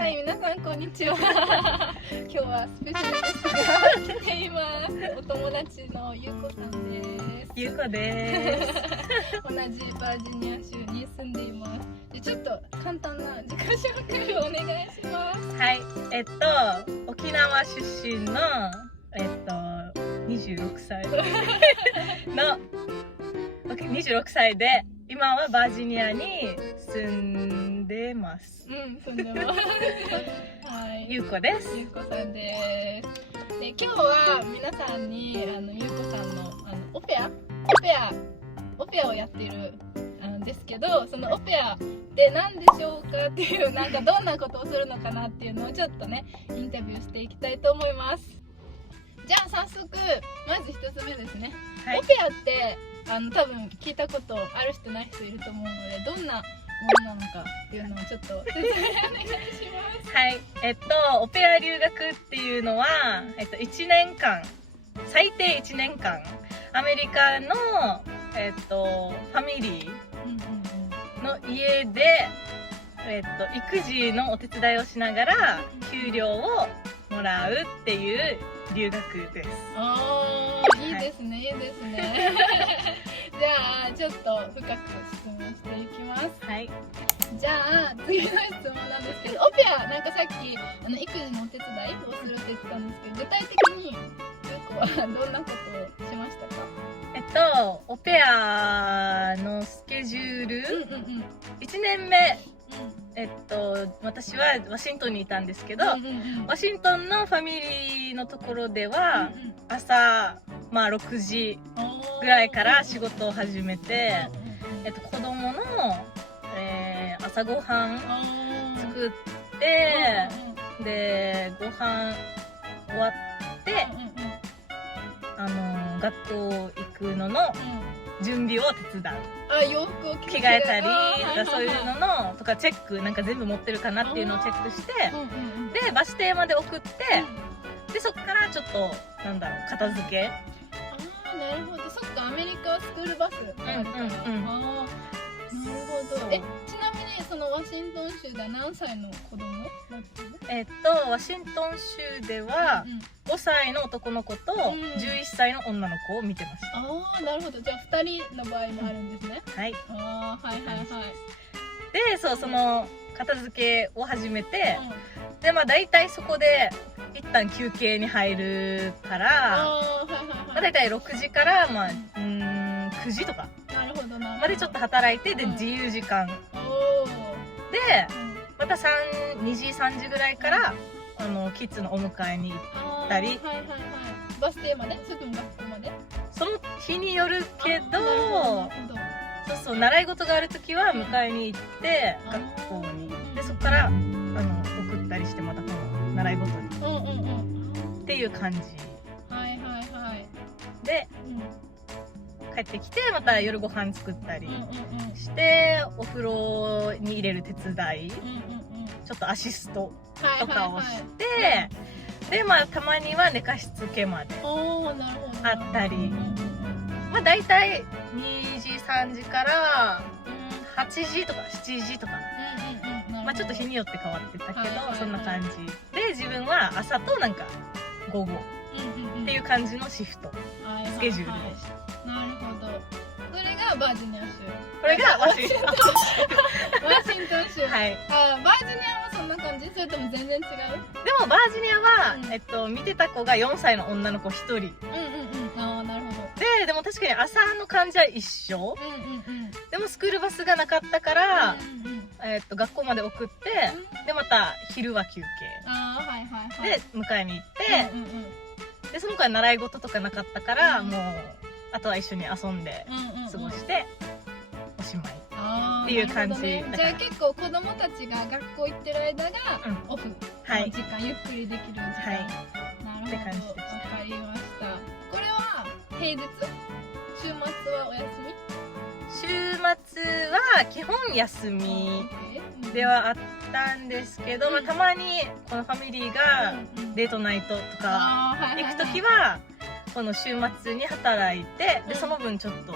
はい、皆さんこんにちは。今日はスペシャルゲストが来ています。お友達のゆうこさんです。ゆうこです。同じバージニア州に住んでいます。でちょっと簡単な自己紹介をお願いします。はい、沖縄出身の26歳の26歳で今はバージニアに住んでます。住んでます。はい、ゆうこです。ゆうこさんです。で今日は皆さんにゆうこさんのオペアをやってるんですけど、そのオペアって何でしょうかっていう、なんかどんなことをするのかなっていうのをちょっとねインタビューしていきたいと思います。じゃあ早速まず1つ目ですね、はい、オペアって多分聞いたことある人ない人いると思うので、どんなものなのかっていうのをちょっと説明お願いします。はい、オペア留学っていうのは、1年間、最低1年間アメリカの、ファミリーの家で、育児のお手伝いをしながら給料をもらうっていう留学です。いいですね、はい、いいですね。じゃあちょっと深く質問していきます。はい。じゃあ次の質問なんですけど、オペアなんかさっき育児のお手伝いをするって言ってたんですけど、具体的にゆうこはどんなことをしましたか？オペアのスケジュール、1年目、私はワシントンにいたんですけど、ワシントンのファミリーのところでは、朝、6時ぐらいから仕事を始めて、子供の、朝ごはん作って、でご飯終わって、学校行くのの準備を手伝う。洋服を着替えたりとかそういうののとかチェック、なんか全部持ってるかなっていうのをチェックして、でバス停まで送って、でそっからちょっと片付け。なるほど。そっか、アメリカはスクールバスがあるから。なるほど。ちなみにそのワシントン州では何歳の子供だったの？ワシントン州では5歳の男の子と11歳の女の子を見てました。なるほど。じゃあ2人の場合もあるんですね。はい。はいはいはい。で、その片付けを始めて、でだいたいそこで一旦休憩に入るから、だいたい6時から9時とかまでちょっと働いて、で自由時間でまた2時3時ぐらいからキッズのお迎えに行ったり。バス停まで？それとも学校まで？その日によるけど、そう習い事があるときは迎えに行って学校に、でそこから送ったりして、またこの習い事にっていう感じで、帰ってきてまた夜ご飯作ったりして、お風呂に入れる手伝い、ちょっとアシストとかをして、でたまには寝かしつけまであったり、だいたい2時3時から8時とか7時とか、ちょっと日によって変わってたけど、そんな感じで、自分は朝と午後っていう感じのシフト、スケジュールでした。なるほど。それがバージニア州。これがワシントン州。ワシントン州。はい。バージニアはそんな感じ？それとも全然違う？でもバージニアは、見てた子が4歳の女の子1人。なるほど。でも確かに朝の感じは一緒。でもスクールバスがなかったから、学校まで送って、でまた昼は休憩。で迎えに行って、でその子は習い事とかなかったから、もうあとは一緒に遊んで過ごしておしまいっていう感じ。じゃあ結構子供たちが学校行ってる間がオフの時間、ゆっくりできる時間。なるほど、わかりました。これは平日？週末はお休み？週末は基本休みではあったんですけど、たまにこのファミリーがデートナイトとか行くときはこの週末に働いて、でその分ちょっと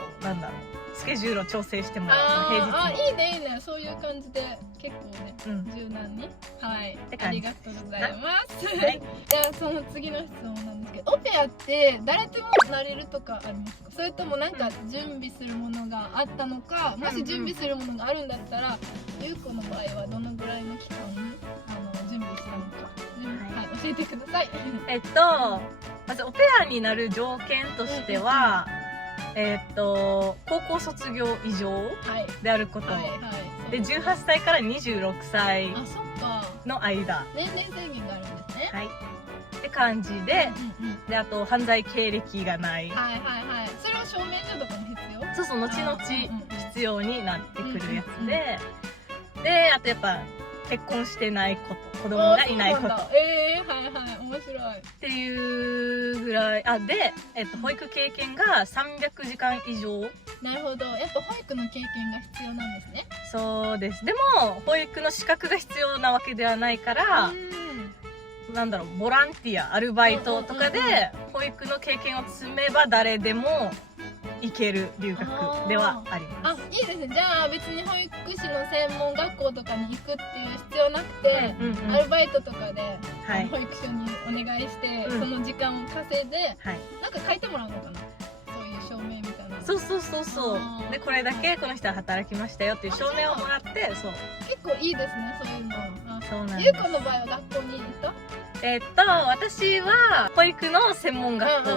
スケジュールを調整してもらう。平日あ、に。いいねいいね、そういう感じで結構ね、柔軟に。はい、ありがとうございます。はい、じゃあその次の質問なんですけど、オペアって誰でもなれるとかありますか？それともなんか準備するものがあったのか、もし準備するものがあるんだったら、ゆうこの場合はどのぐらいの期間準備したのか、はい、教えてください。まずオペアになる条件としては、高校卒業以上であること、で18歳から26歳の間、年齢制限があるんですね。はい、って感じで、であと犯罪経歴がない。はいはいはい。それは証明書とかも必要？そうそう、後々必要になってくるやつで、であとやっぱ結婚してないこと、子供がいないこと。はいはい、面白い。っていうぐらい。で、保育経験が300時間以上。なるほど。やっぱ保育の経験が必要なんですね。そうです。でも、保育の資格が必要なわけではないから、なんだろう、ボランティア、アルバイトとかで、保育の経験を積めば誰でも行ける留学ではあります。いいですね。じゃあ別に保育士の専門学校とかに行くっていう必要なくて、アルバイトとかで、保育所にお願いして、その時間を稼いで、なんか書いてもらうのかな、そういう証明みたいな。そうで、これだけこの人は働きましたよっていう証明をもらって、そう結構いいですね、そういうの。そうなんです。ゆうこの場合は学校に行った？私は保育の専門学校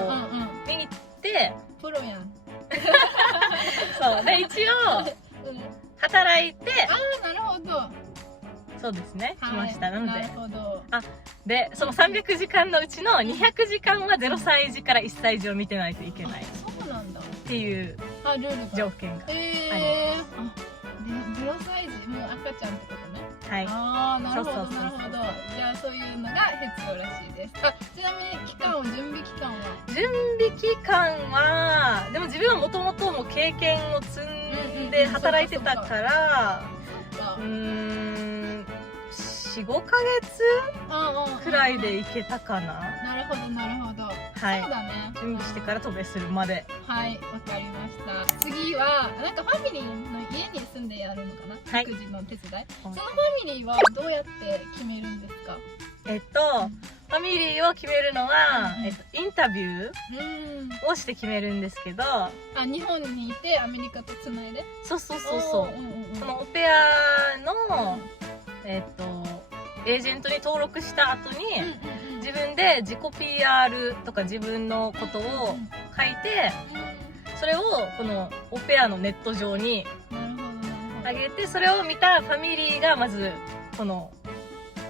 に行って、プロやん。そうで、一応働いて、なるほど。そうですね、来ました。なので、なるほど。でその300時間のうちの200時間は0歳児から1歳児を見てないといけない。そうなんだ。っていうルール条件があります。0歳児、もう赤ちゃんってことね。はい。なるほどなるほど。じゃあそういうのが必要らしいです。ちなみに準備期間はでも自分はもともとも経験を積んで働いてたから、4、5ヶ月くらいで行けたかな。なるほどなるほど。はい、そうだね。準備してから渡米するまで。はい、わかりました。次はなんかファミリーの家に住んでやるのかな、育児の手伝い。そのファミリーはどうやって決めるんですか？ファミリーを決めるのは、インタビューをして決めるんですけど、日本にいてアメリカとつないで。そうそのオペアのエージェントに登録した後に、自分で自己 PR とか自分のことを書いて、それをこのオペアのネット上に上げて、それを見たファミリーがまずこの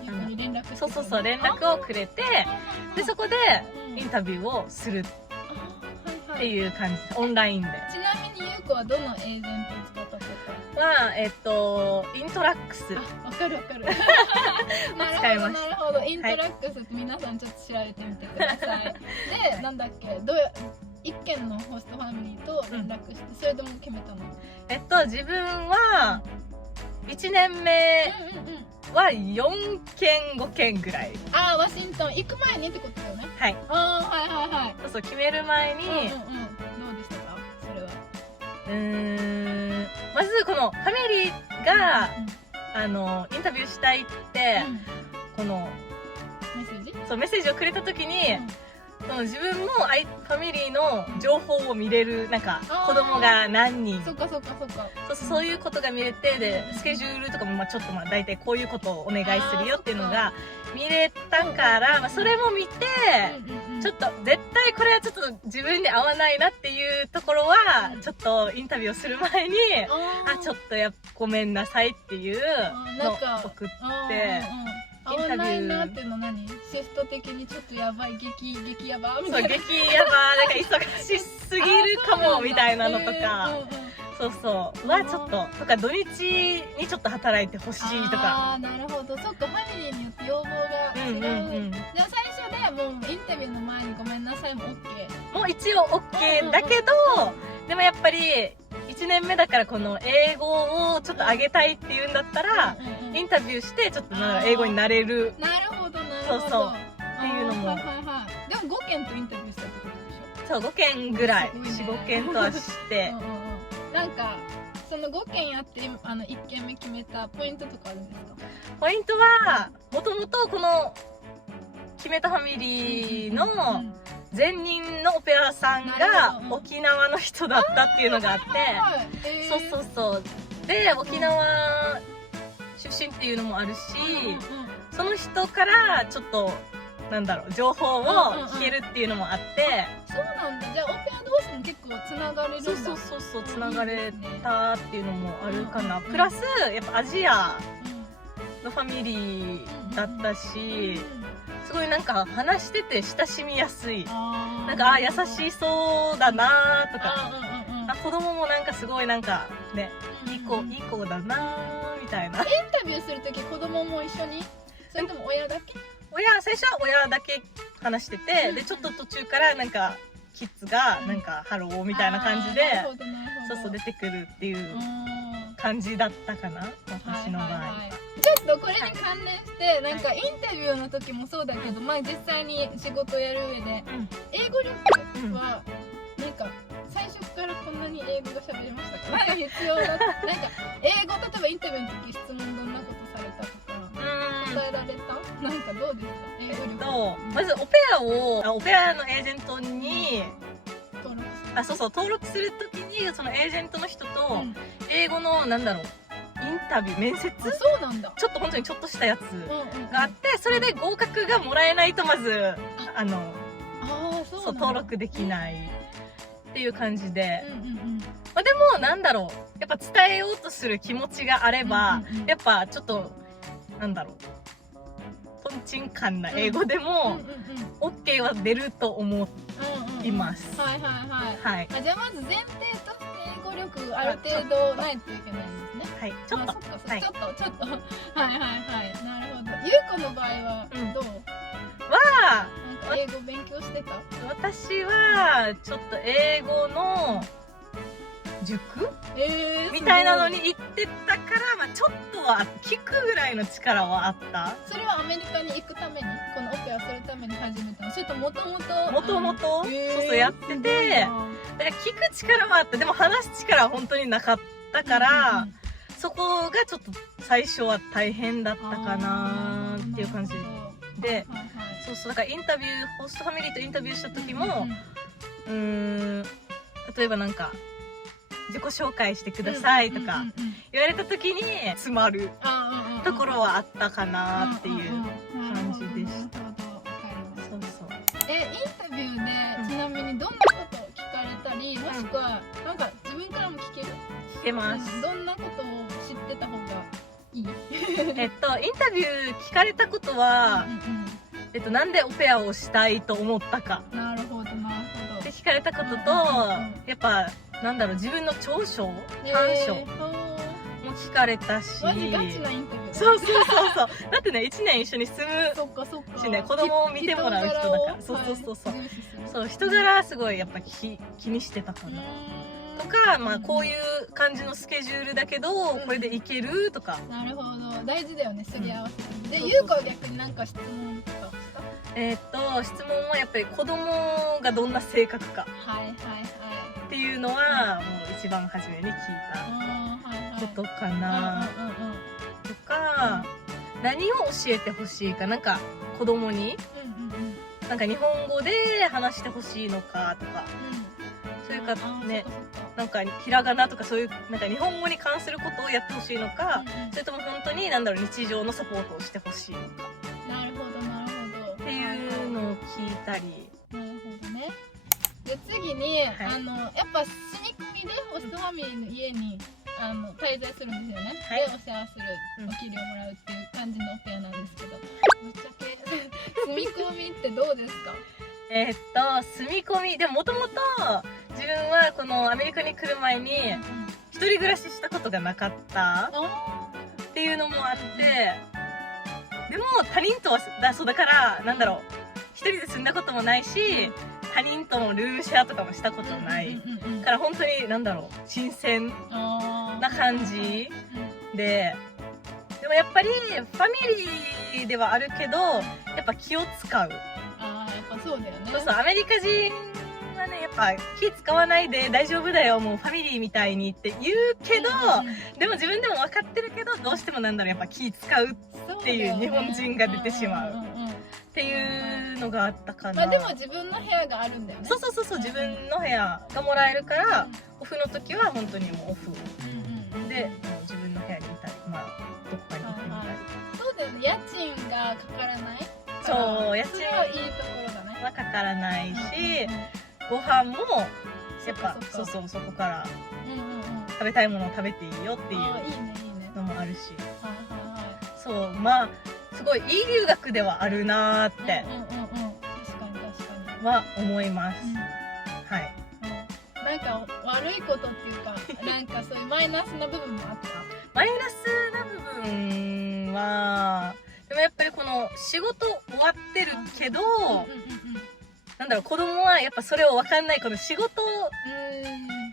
連絡をくれて、でそこでインタビューをするっていう感じ、オンラインで。ちなみにゆうこはどのエージェントを使ったとかは、イントラックス。わかるわかる。使いました。なるほど。イントラックスって皆さんちょっと調べてみてください。で、なんだっけ、一件のホストファミリーと連絡して、それでも決めたの？自分は1年目は4件5件ぐらい。ワシントン行く前にってことだよね。はい。はいはいはい。そう決める前に、どうでしたかそれは？まずこのファミリーが、インタビューしたいって、このメッセージをくれた時に、自分もファミリーの情報を見れる、なんか子供が何人、そういうことが見れて、でスケジュールとかもちょっと大体こういうことをお願いするよっていうのが見れたから、それも見て、ちょっと絶対これはちょっと自分に合わないなっていうところは、ちょっとインタビューをする前に、ちょっとごめんなさいっていうのを送って。合わないなっていうのは何？シフト的にちょっとやばい、激ヤバみたいな。激ヤバ、なんか忙しすぎるかもみたいなのとか、はちょっと、とか土日にちょっと働いてほしいとか。なるほど。そっか、ファミリーによって要望が違う。じゃあ最初でもうインタビューの前にごめんなさいも OK？ もう一応 OK だけど、でもやっぱり1年目だからこの英語をちょっと上げたいっていうんだったら、インタビューしてちょっと英語になれる。なるほどなるほど。っていうのも。でも5件とインタビューしたってことでしょ？そう、5件ぐらい。4、5件とはして。なんかその5件やって1件目決めたポイントとかあるんですか？ポイントはもともとこの決めたファミリーの前任のオペラさんが沖縄の人だったっていうのがあって、そうそうそうで沖縄出身っていうのもあるし、その人からちょっとなんだろう情報を聞けるっていうのもあって、そうなんだ。じゃあオペラ同士も結構つながれるんだ。そうつながれたっていうのもあるかな。プラスやっぱアジアのファミリーだったし、すごいなんか話してて親しみやすい、なんか優しそうだなとか、子供もなんかすごいなんかね、いい子だなみたいな。インタビューするとき子供も一緒に？それとも親だけ？最初は親だけ話してて、でちょっと途中からなんかキッズがなんかハローみたいな感じで、そう出てくるっていう感じだったかな、私の場合。ちょっとこれに関連してなんかインタビューの時もそうだけど、まあ実際に仕事をやる上で英語力はなんか最初からこんなに英語が喋れましたか？なんか必要だなんか英語、例えばインタビューの時質問どんなことされたとか答えられた？なんかどうですか？英語力。まずオペラのエージェントに登録するときに、そのエージェントの人と英語のなんだろうインタビュー面接、そうなんだ。ちょっと本当にちょっとしたやつがあって、それで合格がもらえないとまず登録できないっていう感じで、まあ、でもなんだろう、やっぱ伝えようとする気持ちがあれば、やっぱちょっとなんだろうとんちんかんな英語でも OK は出ると思います。じゃあまず前提として英語力ある程度ないといけないんですね。はい、ちょっとはいなるほど。ゆうこの場合はどう？なんか英語勉強してた？私はちょっと英語の塾みたいなのに行ってたから、まあ、ちょっとは聞くぐらいの力はあった。それはアメリカに行くためにこのオペラするために始めたの？それともともとそうやってて、だから聞く力はあった。でも話す力は本当になかったから、そこがちょっと最初は大変だったかなっていう感じで、だからインタビューホストファミリーとインタビューした時も、例えばなんか自己紹介してくださいとか言われた時に詰まるところはあったかなっていう感じでした。インタビューでちなみにどんなことを聞かれたり、もしくはなんか自分からも聞けます。どんなことを知ってた方がいい？インタビュー聞かれたことは、なんでオペラをしたいと思ったか。なるほどって聞かれたことと、やっぱなんだろう、自分の長所短所も聞かれたし、マジガチなインタビュー。そうだってね、1年一緒に住むしね、子供を見てもらう人だから、そう人柄すごいやっぱ気にしてたかなとか、まあこういう感じのスケジュールだけどこれでいけるとか。なるほど、大事だよね、すり合わせで。ゆうこは逆になんか質問とか質問はやっぱり子供がどんな性格かっていうのはもう一番初めに聞いたことかな。とか、何を教えてほしいか、なんか子供になんか日本語で話してほしいのかとか、それからね、なんかひらがなとかそういうなんか日本語に関することをやってほしいのか、それとも本当になんだろう日常のサポートをしてほしいのか。なるほどっていうのを聞いたり。なるほどね。で次に、やっぱ住み込みでホストファミリーの家に滞在するんですよね。でお世話する、お給料もらうっていう感じのオペラなんですけど、ぶっちゃけ住み込みってどうですか？住み込みでもともと自分はこのアメリカに来る前に一人暮らししたことがなかったっていうのもあって、でも他人とはだからなんだろう、一人で住んだこともないし他人ともルームシェアとかもしたことないから本当になんだろう新鮮な感じで、でもやっぱりファミリーではあるけどやっぱ気を使う。やっぱそうだよね。アメリカ人ははねやっぱ気使わないで大丈夫だよもうファミリーみたいにって言うけど、でも自分でも分かってるけどどうしてもなんだろうやっぱ気使うっていう日本人が出てしまうっていうのがあったかな。まあでも自分の部屋があるんだよね。そう自分の部屋がもらえるから、オフの時は本当にもうオフで自分の部屋にいたり、まあどこかに行ってみたり。そうだよね、家賃がかからない。そう家賃それはいいところだね。はかからないし、ご飯もやっぱそこから食べたいものを食べていいよっていうのもあるし、そうまあすごいいい留学ではあるなーっては思います。はい。なんか悪いことっていうか、なんかそういうマイナスな部分もあった？マイナスな部分はでもやっぱりこの仕事終わってるけど、なんだろう子供はやっぱそれを分かんない、この仕事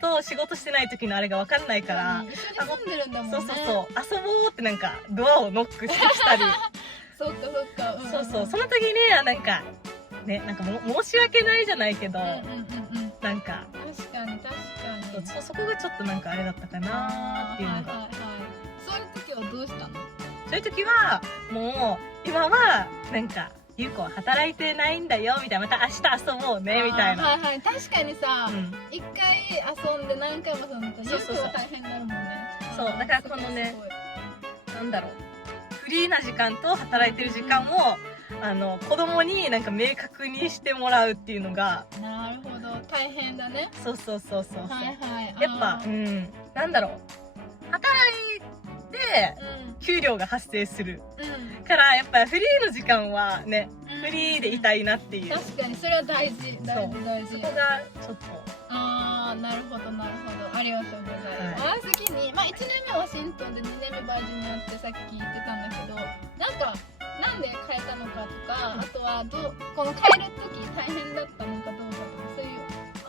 と仕事してない時のあれが分かんないから、一緒に住んでるんだもんね。遊ぼうってなんかドアをノックしてきたりそっか、その時になんかね、なんか申し訳ないじゃないけど、なんか確かにそこがちょっとなんかあれだったかなっていうのが。そういう時はどうしたの？そういう時はもう今はなんかゆうこは働いてないんだよみたいな、また明日遊ぼうねみたいな。確かにさ、一回遊んで何回も遊んでたらゆうこは大変になるもんね。そうだからこのね、なんだろう、フリーな時間と働いてる時間を子供になんか明確にしてもらうっていうのが。なるほど、大変だね。そうはいやっぱなんだろう、働いて給料が発生するからやっぱフリーの時間はね、フリーでいたいなっていう。確かにそれは大事。そこがちょっとなるほどありがとうございます。次に、1年目ワシントンで2年目バージニアってさっき言ってたんだけど、なんで変えたのかとか、あとはこの変える時大変だったのかどうかとか、そういう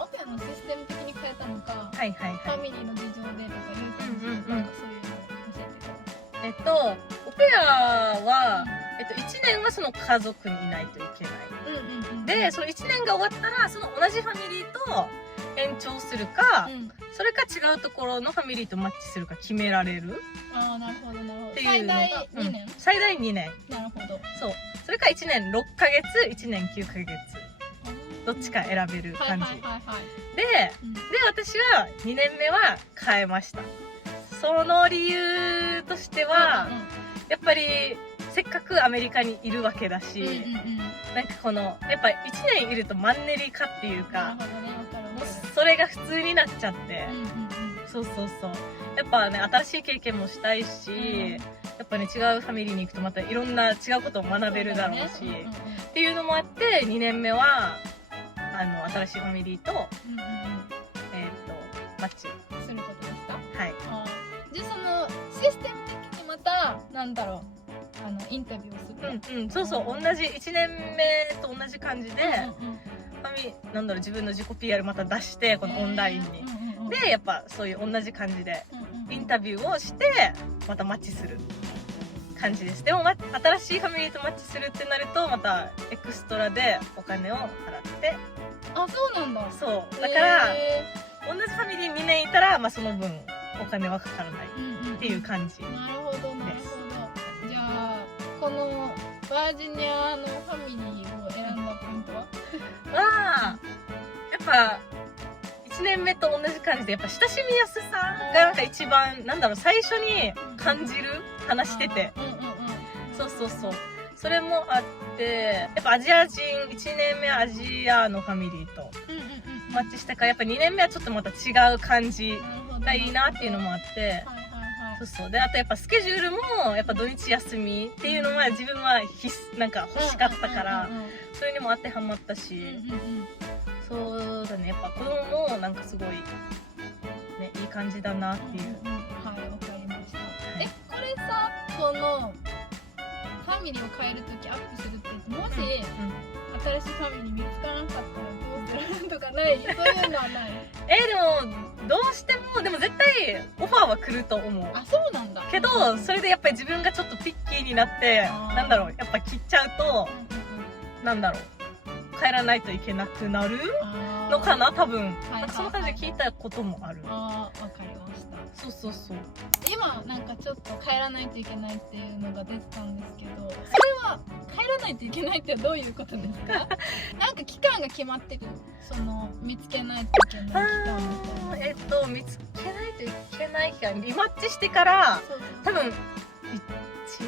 オペアのシステム的に変えたのか、ファミリーの事情でとかいう感じ、なんかそういうのを教えてください。オペアは1年はその家族にいないといけない。でその1年が終わったらその同じファミリーと延長するか、それか違うところのファミリーとマッチするか決められる。なるほどっていうのが最大2年、最大2年。なるほど。それか1年6ヶ月1年9ヶ月どっちか選べる感じで、私は2年目は変えました。その理由としては、やっぱりせっかくアメリカにいるわけだし、なんかこのやっぱ1年いるとマンネリ化っていうか、それが普通になっちゃって、やっぱね新しい経験もしたいし、やっぱね違うファミリーに行くとまたいろんな違うことを学べるだろうし、っていうのもあって2年目は新しいファミリーとマッチすることですか？はい。じゃあそのシステム的にまたなんだろう、インタビューをする。同じ1年目と同じ感じで、なんだろう、自分の自己 PR また出してこのオンラインに、でやっぱそういう同じ感じでインタビューをしてまたマッチする感じです。でも新しいファミリーとマッチするってなるとまたエクストラでお金を払って。そうなんだ。そうだから同じファミリー2年いたら、その分お金はかからないっていう感じです。なるほど。じゃあこのバージニアのファミリーを選んだポイントはやっぱ1年目と同じ感じでやっぱ親しみやすさがなんか一番なんだろう、最初に感じる、話してて、それもあって、やっぱアジア人1年目アジアのファミリーとマッチしたから、やっぱ2年目はちょっとまた違う感じがいいなっていうのもあって、であとやっぱスケジュールもやっぱ土日休みっていうのは自分はなんか欲しかったから、それにも当てはまったし、そうだね、やっぱ子供もなんかすごいね、いい感じだなっていう。わかりました。これさ、このファミリーを変えるときアップするって言って、もし新しいファミリー見つからなかったらどうするとかない？そういうのはない？でもどうしてもでも絶対オファーは来ると思う。そうなんだ。けどそれでやっぱり自分がちょっとピッキーになってなんだろう、やっぱ切っちゃうとなんだろう、帰らないといけなくなるのかな多分。なんかその感じで聞いたこともある。ああ、わかりました。そうそうそう。今なんかちょっと帰らないといけないっていうのが出てたんですけど、それは帰らないといけないってどういうことですか？なんか期間が決まってる、その見つけないといけない期間みたいな。見つけないといけない期間、リマッチしてから多分1、2週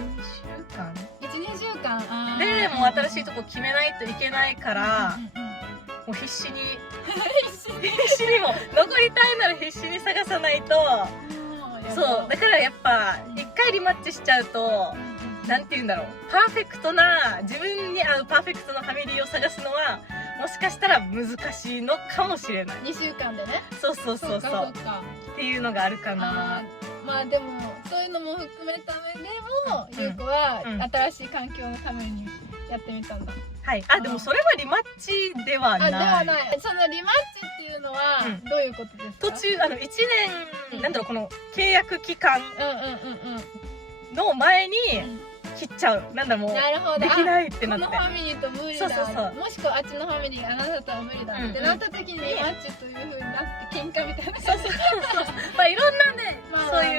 間1、2週間でもう新しいとこ決めないといけないから、もう必死にも残りたいなら必死に探さないと。そうだからやっぱ一回リマッチしちゃうと、なんて言うんだろう、パーフェクトな、自分に合うパーフェクトなファミリーを探すのはもしかしたら難しいのかもしれない。2週間でね。そうっていうのがあるかな。まあでもそういうのも含めた上でも、ゆうこは新しい環境のためにやってみたんだ。はい。でもそれはリマッチではない。ではない。そのリマッチっていうのはどういうことですか？途中1年、なんだろう、この契約期間の前に切っちゃう。なんだろう、もうできないってなって。このファミリーと無理だ。もしくはあっちのファミリーあなたとは無理だってなった時にリマッチという風になって喧嘩みたいな。そうまあいろんなね、そうい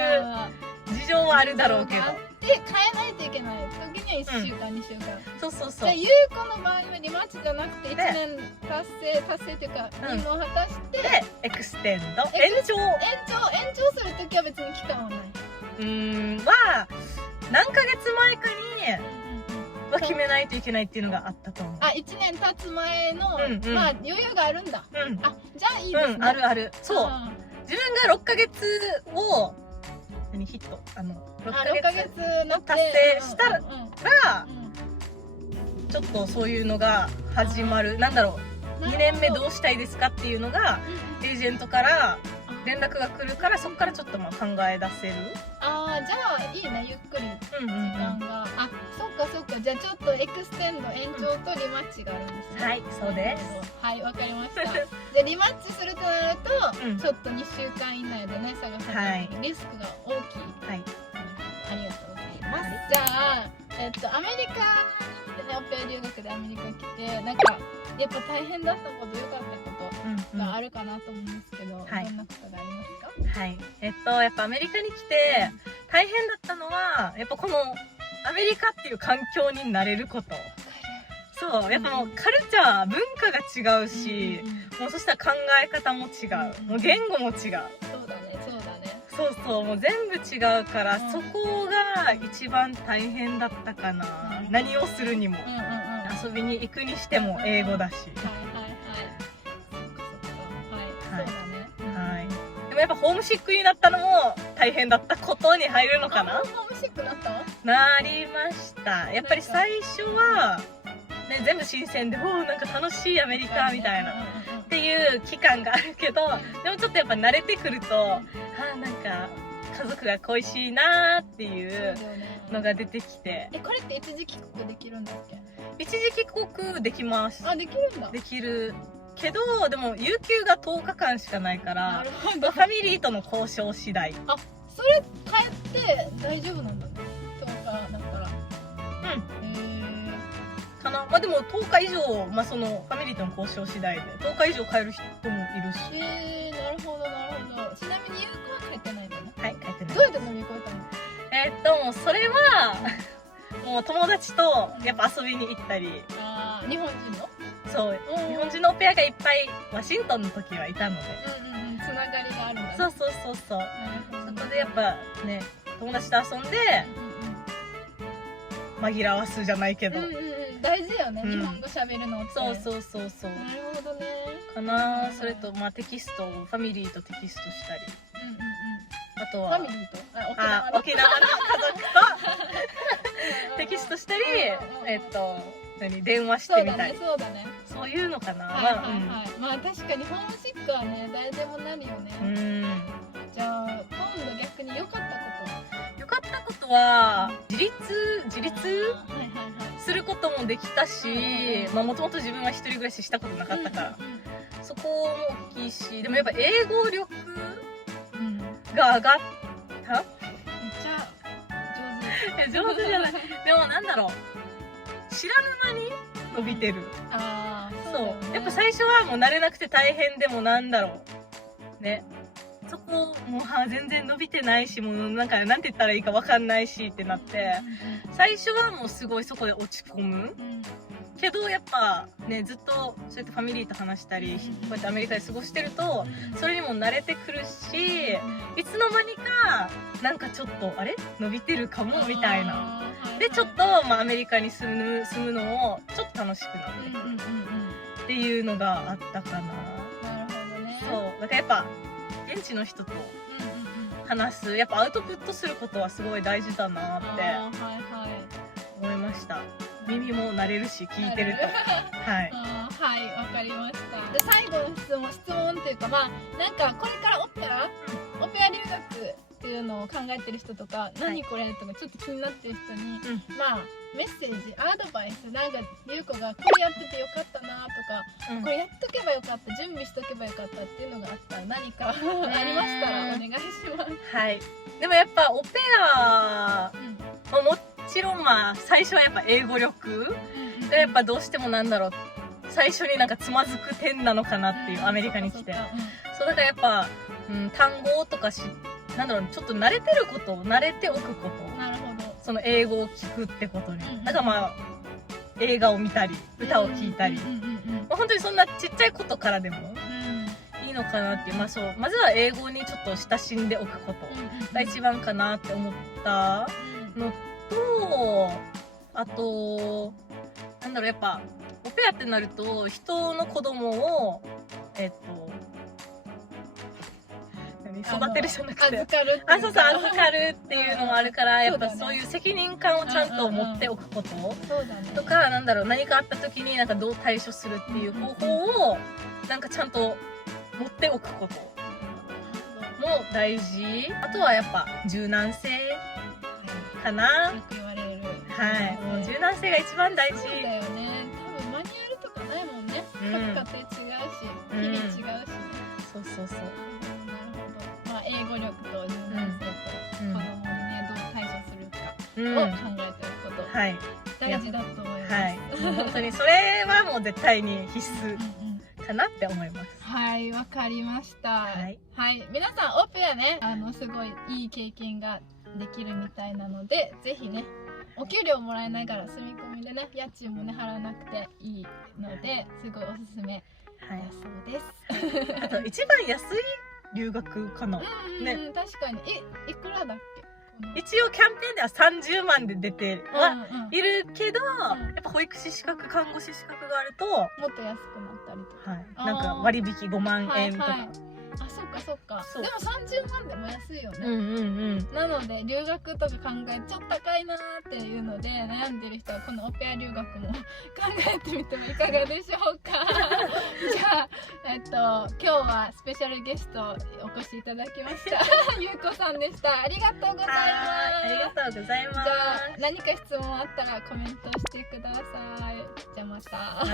う事情はあるだろうけど。で変えないといけない時には1週間、2週間。そう。じゃあゆうこの場合はリマッチじゃなくて1年達成っていうか任務を果たして、でエクステンド延長する時は別に期間はない。は何ヶ月前かには決めないといけないっていうのがあったと思う。1年経つ前のまあ余裕があるんだ。じゃあいいですね。ある。そう自分が6ヶ月をヒット6ヶ月の達成したらちょっとそういうのが始まる。なんだろう、2年目どうしたいですかっていうのがエージェントから連絡が来るから、そこからちょっと考え出せる。じゃあいいね、ゆっくり時間が。そっか。じゃあちょっとエクステンド延長とリマッチがあるんですね。はい、そうです。はい、わかりました。じゃあリマッチするとなると、ちょっと2週間以内でね探さないとリスクが大きい。はい、ありがとうございます。じゃあアメリカにね、オペア留学でアメリカ来て、なんかやっぱ大変だったこと、良かったことがあるかなと思うんですけど、どんなことがありますか？はい、やっぱアメリカに来て大変だったのは、やっぱこのアメリカっていう環境に慣れること。そうやっぱもうカルチャー、文化が違うし、もうそしたら考え方も違う、もう言語も違う。そうだね。そうもう全部違うから、そこが一番大変だったかな。何をするにも、遊びに行くにしても英語だし。でもやっぱホームシックになったのも大変だったことに入るのかな。ホームシックなりました。やっぱり最初はね、全部新鮮で、なんか楽しいアメリカみたいなっていう期間があるけど、でもちょっとやっぱ慣れてくると、なんか家族が恋しいなーっていうのが出てきて。これって一時帰国できるんだっけ？一時帰国できます。できるんだ。できるけど、でも有給が10日間しかないから、ファミリーとの交渉次第。それ帰って大丈夫なんだね、10日だったら。かな。でも10日以上、そのファミリーとの交渉次第で10日以上帰る人もいるし。なるほど。ちなみにゆうこは帰ってないのね。はい、帰ってない。どうやって乗り越えたの？もうそれはもう友達とやっぱ遊びに行ったり。日本人の？そう、日本人のペアがいっぱいワシントンの時はいたので、つながりがあるんだね。そうそこでやっぱね、友達と遊んで紛らわすじゃないけど、大事よね、日本語喋るのって。そうなるほどね。かな。それとテキスト、ファミリーとテキストしたり、あとはファミリーと沖縄の家族とテキストしたり、電話してみたり。そうだね。そういうのかな。確かにホームシックはね、誰でもなるよね。じゃあ今度逆に良かったことは自立することもできたし、もともと自分は一人暮らししたことなかったから、そこも大きいし、でもやっぱ英語力が上がった。めっちゃ上手じゃない。でもなんだろう、知らぬ間に伸びてる。そう、ね、やっぱ最初はもう慣れなくて大変でもなんだろうね、そこもう全然伸びてないし、もうなんかなんて言ったらいいか分かんないしってなって、最初はもうすごいそこで落ち込む、けどやっぱね、ずっとそうやってファミリーと話したり、こうやってアメリカで過ごしてるとそれにも慣れてくるし、いつの間にかなんかちょっとあれ伸びてるかもみたいなで、ちょっと、まあ、アメリカに住むのをちょっと楽しくなってくるっていうのがあったかな。なるほどね。そうだからやっぱ現地の人と話す、やっぱアウトプットすることはすごい大事だなって思いました。耳も慣れるし聞いてるとはい、はい、わかりました。で、最後の質問っていうか、まあなんかこれからオペア留学っていうのを考えてる人とか、何これとかちょっと気になってる人に、まあメッセージ、アドバイス、なんかゆうこがこれやっててよかったなとか、これやっとけばよかった、準備しとけばよかったっていうのがあったら何かありましたらお願いします。はい。でもやっぱオペアもちろん、まあ最初はやっぱ英語力がやっぱどうしてもなんだろう、最初になんかつまずく点なのかなっていう、アメリカに来て。そうだからやっぱ、単語とかなんだろう、ちょっと慣れておくこと。なるほど。その英語を聞くってことに。だからまあ映画を見たり歌を聴いたり、本当にそんなちっちゃいことからでもいいのかなっていう、まあそう、まずは英語にちょっと親しんでおくことが一番かなって思ったのと、あとなんだろう、やっぱオペアってなると人の子供を育てるじゃなくて預かるっていうか、そうそう、預かるっていうのもあるから、やっぱそういう責任感をちゃんと持っておくこととか、なんだろう、何かあった時になんかどう対処するっていう方法をなんかちゃんと持っておくことも大事。あとはやっぱ柔軟性かな。よく言われる。はい、もう柔軟性が一番大事。そうだよね。多分マニュアルとかないもんね。各家庭違うし、日々違うしね。そうそうそう。英語力と柔軟性と子供にね、どう対処するかを考えておくこと、大事だと思います。本当にそれはもう絶対に必須かなって思います。はい、わかりました。はい、皆さんオペアね、すごいいい経験ができるみたいなので、ぜひね、お給料もらいながら住み込みでね、家賃もね払わなくていいので、すごいおすすめだそうです。あと一番安い留学かな。ね、確かに。いくらだっけ？一応キャンペーンでは30万で出てはいるけど、やっぱ保育士資格、看護師資格があるともっと安くなったりとか、なんか割引5万円とか。そっかそっか。でも30万でも安いよね。なので留学とか考えちょっと高いなーっていうので悩んでる人はこのオペア留学も考えてみてはいかがでしょうか。じゃあ今日はスペシャルゲストお越しいただきましたゆうこさんでした。ありがとうございます。ありがとうございます。じゃあ何か質問あったらコメントしてください。じゃあまた。